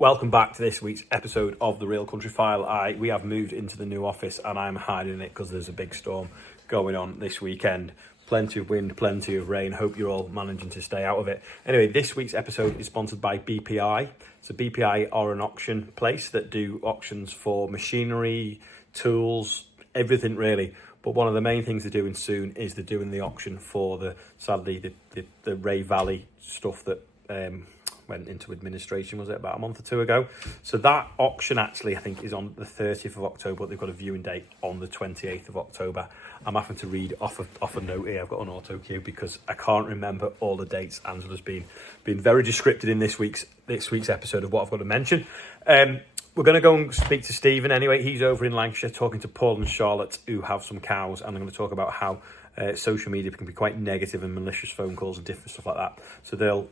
Welcome back to this week's episode of The Real Country File. We have moved into the new office and I'm hiding in it because there's a big storm going on this weekend. Plenty of wind, plenty of rain. Hope you're all managing to stay out of it. Anyway, this week's episode is sponsored by BPI. So BPI are an auction place that do auctions for machinery, tools, everything really. But one of the main things they're doing soon is they're doing the auction for the Rea Valley stuff that went into administration, was it about a month or two ago? So that auction actually, I think, is on the 30th of October, but they've got a viewing date on the 28th of October. I'm having to read off a note here. I've got an auto cue because I can't remember all the dates. Angela's been very descriptive in this week's episode of what I've got to mention. We're going to go and speak to Stephen anyway. He's over in Lancashire talking to Paul and Charlotte, who have some cows, and I'm going to talk about how social media can be quite negative and malicious phone calls and different stuff like that. So they'll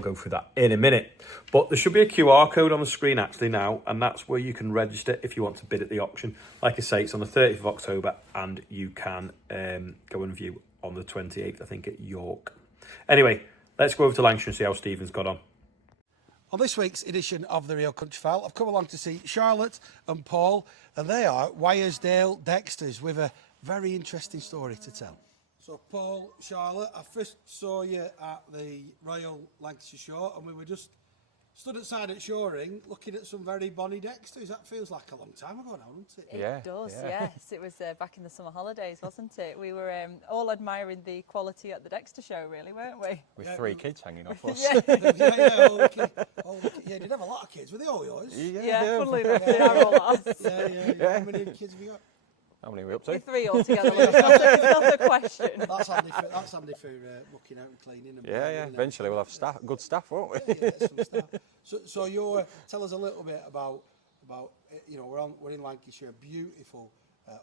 go through that in a minute. But there should be a QR code on the screen actually now, and that's where you can register if you want to bid at the auction. Like I say, it's on the 30th of October, and you can go and view on the 28th, I think, at York. Anyway, let's go over to Lancashire and see how Stephen's got on. On this week's edition of The Real Country File, I've come along to see Charlotte and Paul, and they are Wyersdale Dexters with a very interesting story to tell. So, Paul, Charlotte, I first saw you at the Royal Lancashire Show, and we were just stood outside at Shoring looking at some very bonny Dexters. That feels like a long time ago now, doesn't it? It does, yes. It was back in the summer holidays, wasn't it? We were all admiring the quality at the Dexter show, really, weren't we? With three kids hanging off us. Yeah, all the kids. Yeah, you did have a lot of kids. Were they all yours? Yeah, funnily enough, they are all ours. Yeah. How many kids have you got? How many are we up to? We're three altogether. It's not a question. That's handy for looking out and cleaning. And Yeah. Eventually we'll have good staff, won't we? Yeah, some stuff. So you tell us a little bit about we're in Lancashire, beautiful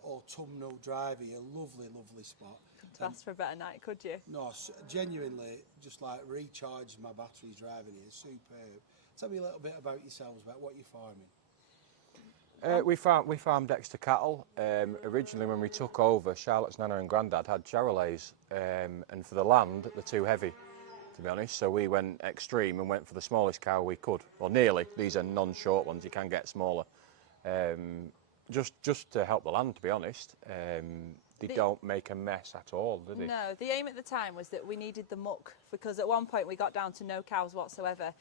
autumnal drive here, lovely spot. To ask for a better night, could you? No, genuinely, just like recharged my batteries driving here, superb. Tell me a little bit about yourselves, about what you're farming. We farm Dexter cattle. Originally, when we took over, Charlotte's nana and granddad had Charolais, and for the land, they're too heavy, to be honest. So we went extreme and went for the smallest cow we could, or nearly. These are non-short ones. You can get smaller, just to help the land, to be honest. They don't make a mess at all, do they? No, the aim at the time was that we needed the muck, because at one point we got down to no cows whatsoever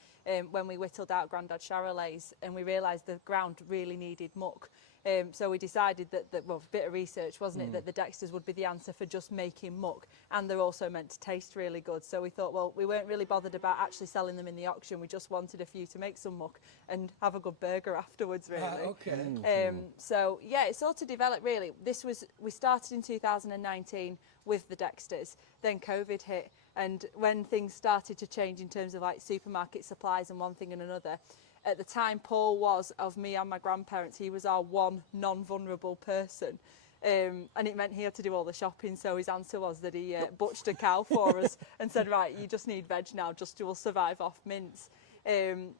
when we whittled out Grandad Charolais, and we realised the ground really needed muck. So we decided that a bit of research, wasn't it, that the Dexters would be the answer for just making muck, and they're also meant to taste really good. So we thought, well, we weren't really bothered about actually selling them in the auction. We just wanted a few to make some muck and have a good burger afterwards, really. Okay. So yeah, it sort of developed really. We started in 2019 with the Dexters, then COVID hit, and when things started to change in terms of like supermarket supplies and one thing and another, at the time Paul was, of me and my grandparents, he was our one non-vulnerable person. And it meant he had to do all the shopping, so his answer was that he butchered a cow for us and said, right, you just need veg now, we'll survive off mince.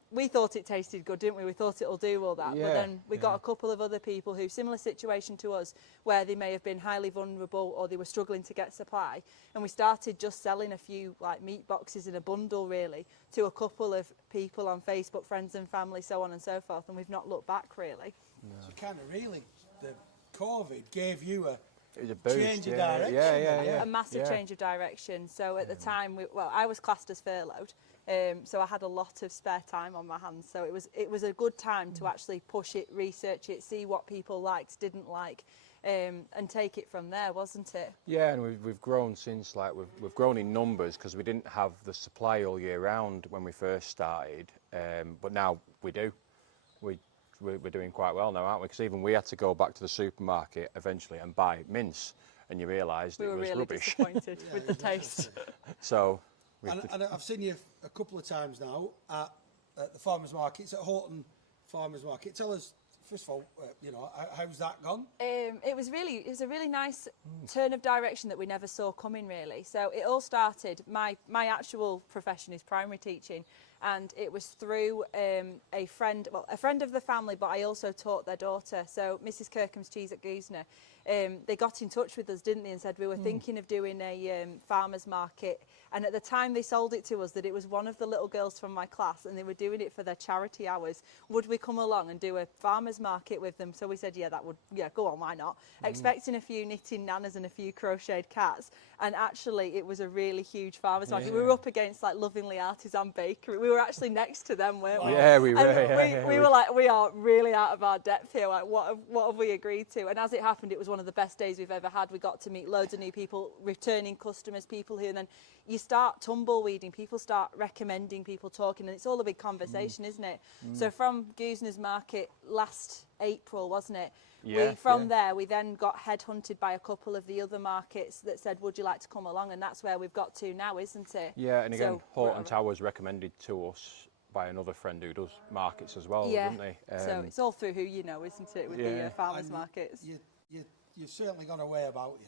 We thought it tasted good, didn't we? We thought it'll do all that. Yeah, but then we got a couple of other people who, similar situation to us, where they may have been highly vulnerable or they were struggling to get supply. And we started just selling a few like meat boxes in a bundle, really, to a couple of people on Facebook, friends and family, so on and so forth. And we've not looked back, really. No. So kind of really, the COVID gave you a boost, change of direction. Yeah. A massive change of direction. So at the time, I was classed as furloughed. So I had a lot of spare time on my hands. So it was a good time to actually push it, research it, see what people liked, didn't like, and take it from there, wasn't it? Yeah, and we've grown since. Like we've grown in numbers because we didn't have the supply all year round when we first started, but now we do. We're doing quite well now, aren't we? Because even we had to go back to the supermarket eventually and buy mince, and you realised it was really rubbish. Disappointed with the taste. So. And I've seen you a couple of times now at the farmers markets, at Horton Farmers Market. Tell us, first of all, how's that gone? It was a really nice turn of direction that we never saw coming, really. So it all started, my actual profession is primary teaching, and it was through a friend of the family, but I also taught their daughter. So Mrs. Kirkham's Cheese at Goosner, they got in touch with us, didn't they, and said we were thinking of doing a farmers market. And at the time they sold it to us that it was one of the little girls from my class and they were doing it for their charity hours. Would we come along and do a farmers market with them? So we said, yeah, go on, why not? Expecting a few knitting nanas and a few crocheted cats. And actually it was a really huge farmers market. We were up against like Lovingly Artisan Bakery. We were actually next to them, weren't we? Yeah, we were. And we were like, we are really out of our depth here. Like, what have we agreed to? And as it happened, it was one of the best days we've ever had. We got to meet loads of new people, returning customers, people who, and then you start tumbleweeding, people start recommending, people talking, and it's all a big conversation, isn't it? So from Goosner's Market last April, wasn't it? Yeah, There, we then got headhunted by a couple of the other markets that said, would you like to come along? And that's where we've got to now, isn't it? Yeah, and again, So Horton Towers recommended to us by another friend who does markets as well, didn't they? So it's all through who you know, isn't it, with the farmers markets? You've certainly got a way about you,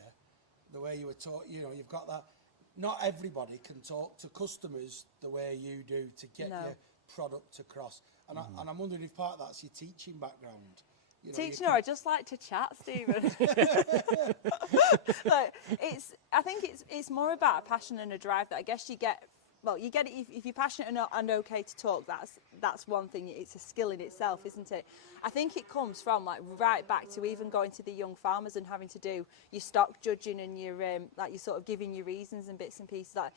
the way you were taught. You know, you've got that. Not everybody can talk to customers the way you do to get your product across. And, and I'm wondering if part of that's your teaching background. You know, Teaching, or I just like to chat, Stephen. I think it's more about a passion and a drive that I guess you get. Well, you get it if you're passionate and okay to talk. That's one thing. It's a skill in itself, isn't it? I think it comes from like right back to even going to the young farmers and having to do your stock judging and your like you're sort of giving your reasons and bits and pieces. Like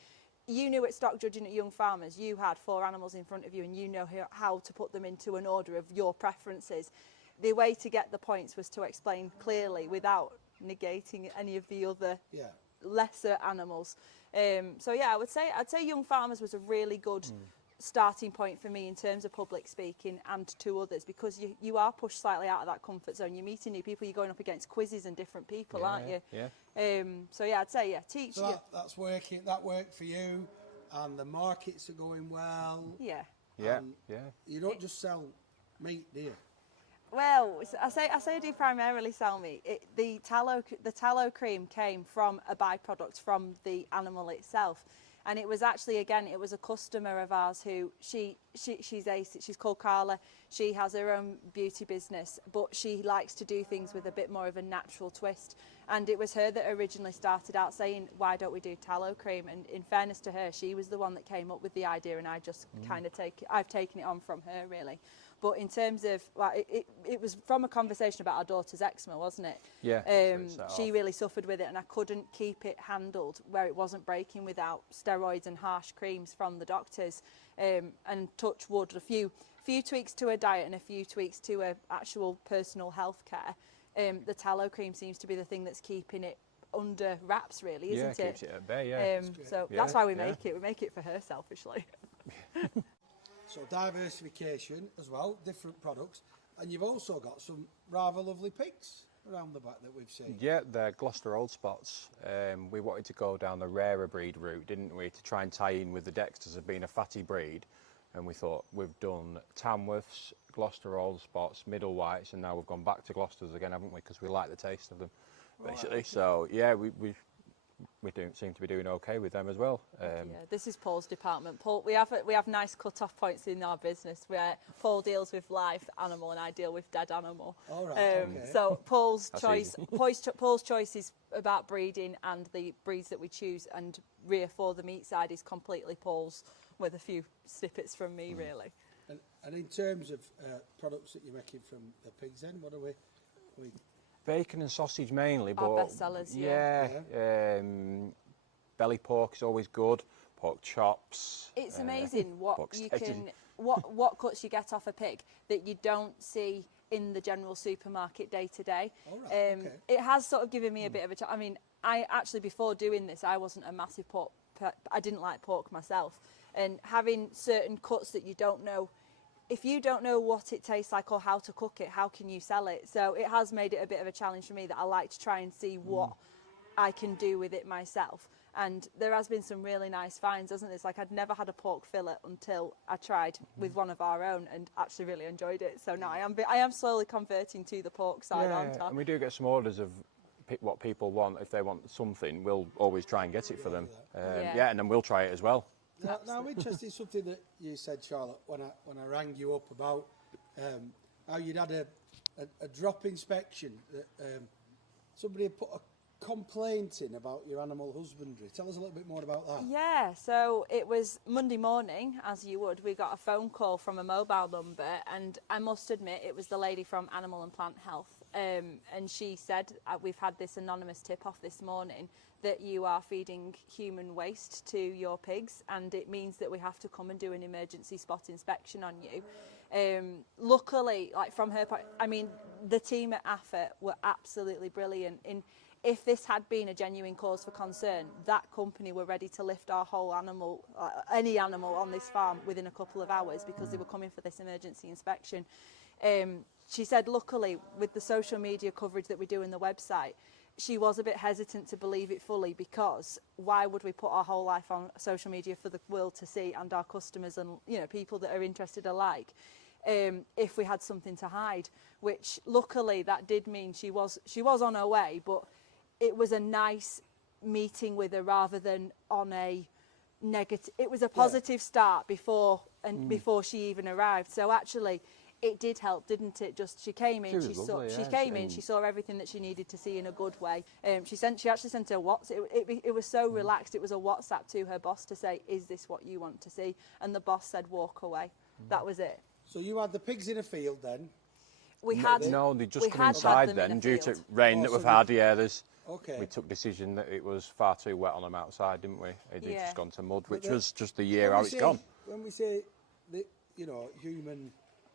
you knew at stock judging at young farmers, you had 4 animals in front of you and you know how to put them into an order of your preferences. The way to get the points was to explain clearly without negating any of the other lesser animals. So yeah, I'd say Young Farmers was a really good starting point for me in terms of public speaking and to others, because you are pushed slightly out of that comfort zone. You're meeting new people, you're going up against quizzes and different people, aren't you? Yeah. So yeah, I'd say teach. So that's working. That worked for you, and the markets are going well. Yeah. Yeah. You don't just sell meat, do you? Well, I say I do primarily sell meat. The tallow cream came from a byproduct from the animal itself, and it was actually it was a customer of ours who she's called Carla. She has her own beauty business, but she likes to do things with a bit more of a natural twist. And it was her that originally started out saying, "Why don't we do tallow cream?" And in fairness to her, she was the one that came up with the idea, and I just I've taken it on from her really. But in terms of, it was from a conversation about our daughter's eczema, wasn't it? Yeah. She really suffered with it, and I couldn't keep it handled where it wasn't breaking without steroids and harsh creams from the doctors. And touch wood, a few tweaks to her diet and a few tweaks to her actual personal health care. The tallow cream seems to be the thing that's keeping it under wraps, really, isn't it? Yeah, keeps it at bay, yeah. So that's why we make it. We make it for her selfishly. So diversification as well, different products, and you've also got some rather lovely pigs around the back that we've seen. Yeah, they're Gloucester Old Spots. We wanted to go down the rarer breed route, didn't we, to try and tie in with the Dexters of being a fatty breed. And we thought, we've done Tamworths, Gloucester Old Spots, Middle Whites, and now we've gone back to Gloucesters again, haven't we, because we like the taste of them, basically. Right, okay. So yeah, we seem to be doing okay with them as well. Yeah, this is Paul's department. Paul, we have nice cut-off points in our business where Paul deals with live animal and I deal with dead animal. All right, okay. So Paul's choice is about breeding and the breeds that we choose, and Rea for the meat side is completely Paul's, with a few snippets from me, really. And in terms of products that you're making from the pigs, then what are we? Bacon and sausage mainly, but our best sellers. Belly pork is always good. Pork chops. It's amazing what you can, what cuts you get off a pig that you don't see in the general supermarket day to day. It has sort of given me a bit of a. I mean, I actually before doing this, I wasn't a massive pork. I didn't like pork myself, and having certain cuts that you don't know. If you don't know what it tastes like or how to cook it, how can you sell it? So it has made it a bit of a challenge for me that I like to try and see what I can do with it myself. And there has been some really nice finds, hasn't there? It's like I'd never had a pork fillet until I tried with one of our own and actually really enjoyed it. So now I am slowly converting to the pork side on top. And we do get some orders of what people want. If they want something, we'll always try and get it for them. And then we'll try it as well. Now I'm interested in something that you said, Charlotte, when I rang you up about how you'd had a drop inspection that somebody had put a complaint in about your animal husbandry. Tell us a little bit more about that. Yeah, so it was Monday morning, as you would. We got a phone call from a mobile number, and I must admit it was the lady from Animal and Plant Health. And she said, we've had this anonymous tip off this morning that you are feeding human waste to your pigs, and it means that we have to come and do an emergency spot inspection on you. Luckily, like from her point, I mean, the team at AFA were absolutely brilliant. If this had been a genuine cause for concern, that company were ready to lift our whole animal, any animal on this farm within a couple of hours, because they were coming for this emergency inspection. She said, luckily, with the social media coverage that we do in the website, she was a bit hesitant to believe it fully, because why would we put our whole life on social media for the world to see, and our customers and people that are interested alike, if we had something to hide? Which luckily that did mean she was on her way, but it was a nice meeting with her rather than on a negative. It was a positive start before she even arrived. So actually, it did help, didn't it? Just she came in, she saw everything that she needed to see in a good way. She actually sent her WhatsApp. It was so relaxed. It was a WhatsApp to her boss to say, "Is this what you want to see?" And the boss said, "Walk away." That was it. So you had the pigs in a field then? They just come inside then due to rain that we've had. We took decision that it was far too wet on them outside, didn't we? It had just gone to mud, which was just the year how it's gone. When we say human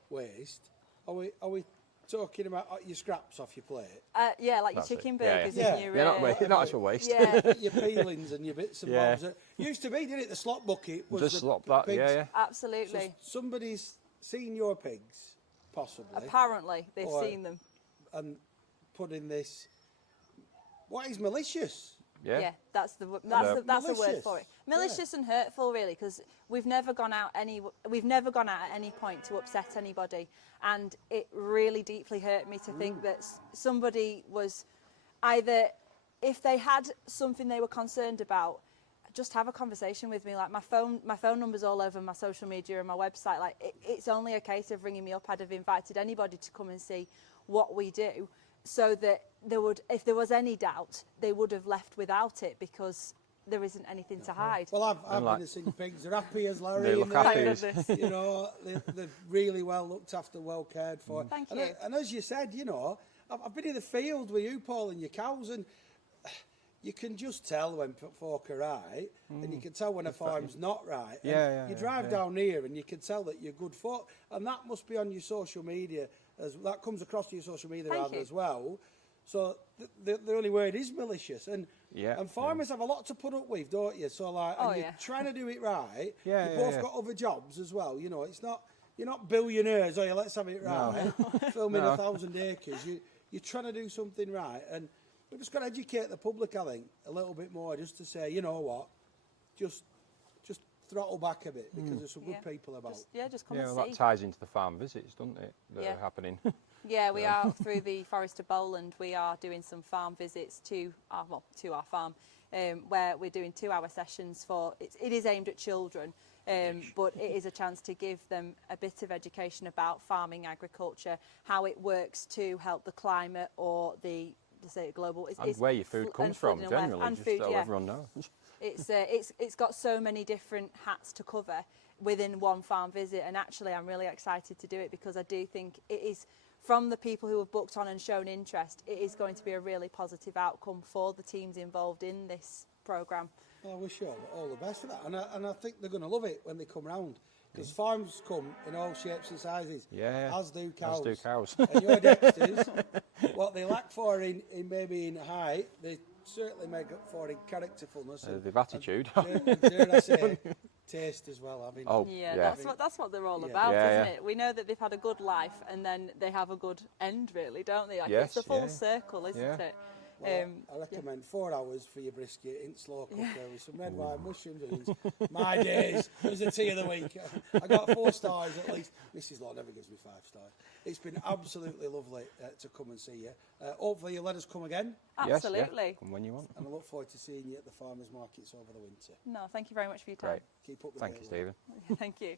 waste, are we talking about your scraps off your plate? Yeah, like your chicken burgers and your... not actual waste. Yeah. Your peelings and your bits and bobs. It used to be, didn't it? The slop bucket was just slop that, pigs. Absolutely. So somebody's seen your pigs, possibly. Apparently, they've seen them. And put in this... What is malicious? Yeah, that's the word for it. Malicious and hurtful, really, because we've never gone out at any point to upset anybody, and it really deeply hurt me to think that somebody was either, if they had something they were concerned about, just have a conversation with me. Like my phone number's all over my social media and my website. Like it's only a case of ringing me up. I'd have invited anybody to come and see what we do, so that if there was any doubt, they would have left without it, because there isn't anything to hide. Well, I've been to see pigs. They're happy as Larry. They look happy. They're really well looked after, well cared for. Thank you. And as you said, I've been in the field with you, Paul, and your cows, and you can just tell when folk are right, and you can tell when a farm's not right. You drive down here, and you can tell that you're good folk, and that must be on your social media. That comes across to your social media as well. So the only word is malicious, and farmers have a lot to put up with, don't you? So you're trying to do it right. You both got other jobs as well. It's not, you're not billionaires. Let's have it right. Filming 1,000 acres. You're trying to do something right, and we've just got to educate the public, I think, a little bit more, just to say, you know what, just throttle back a bit, because there's some good people about. Just come and see. That ties into the farm visits, doesn't it? That are happening. Yeah, we are through the Forest of Bowland. We are doing some farm visits to our farm, where we're doing 2-hour sessions for. It is aimed at children, but it is a chance to give them a bit of education about farming, agriculture, how it works to help the climate or the global. And where your food comes from, generally, and just food, so everyone knows. It's got so many different hats to cover within one farm visit, and actually I'm really excited to do it, because I do think it is, from the people who have booked on and shown interest, it is going to be a really positive outcome for the teams involved in this programme. Well, I wish you all the best for that, and I think they're going to love it when they come round, because farms come in all shapes and sizes, as do cows. And your Dexters, what they lack for in maybe in height, they certainly make up for in characterfulness. They've attitude. And dare I say, taste as well. That's what they're all about, isn't it? We know that they've had a good life, and then they have a good end, really, don't they? It's a full circle, isn't it? Well, I recommend 4 hours for your brisket in slow cooker with some red wine, mushroom beans. My days, it was the tea of the week. I got 4 stars at least. Mrs. Law never gives me 5 stars. It's been absolutely lovely to come and see you. Hopefully you'll let us come again. Absolutely. Come when you want. And I look forward to seeing you at the farmers' markets over the winter. No, thank you very much for your time. Great. Keep up the Thank you, Stephen. Thank you.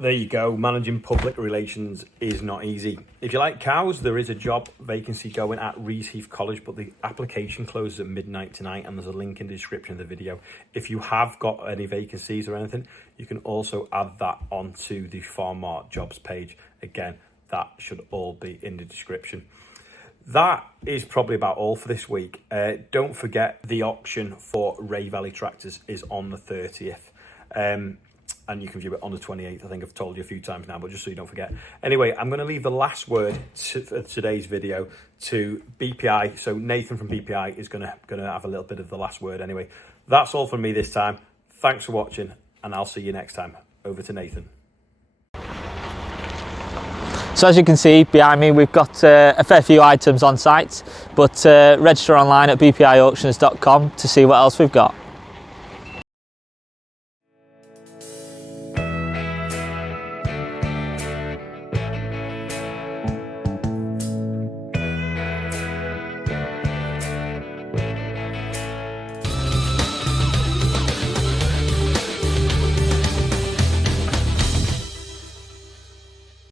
There you go. Managing public relations is not easy. If you like cows, there is a job vacancy going at Reaseheath College, but the application closes at midnight tonight, and there's a link in the description of the video. If you have got any vacancies or anything, you can also add that onto the Farmart jobs page. Again, that should all be in the description. That is probably about all for this week. Don't forget the auction for Rea Valley Tractors is on the 30th. And you can view it on the 28th. I think I've told you a few times now, but just so you don't forget. Anyway, I'm going to leave the last word for today's video to BPI. So Nathan from BPI is going to have a little bit of the last word anyway. That's all from me this time. Thanks for watching, and I'll see you next time. Over to Nathan. So as you can see behind me, we've got a fair few items on site, but register online at bpiauctions.com to see what else we've got.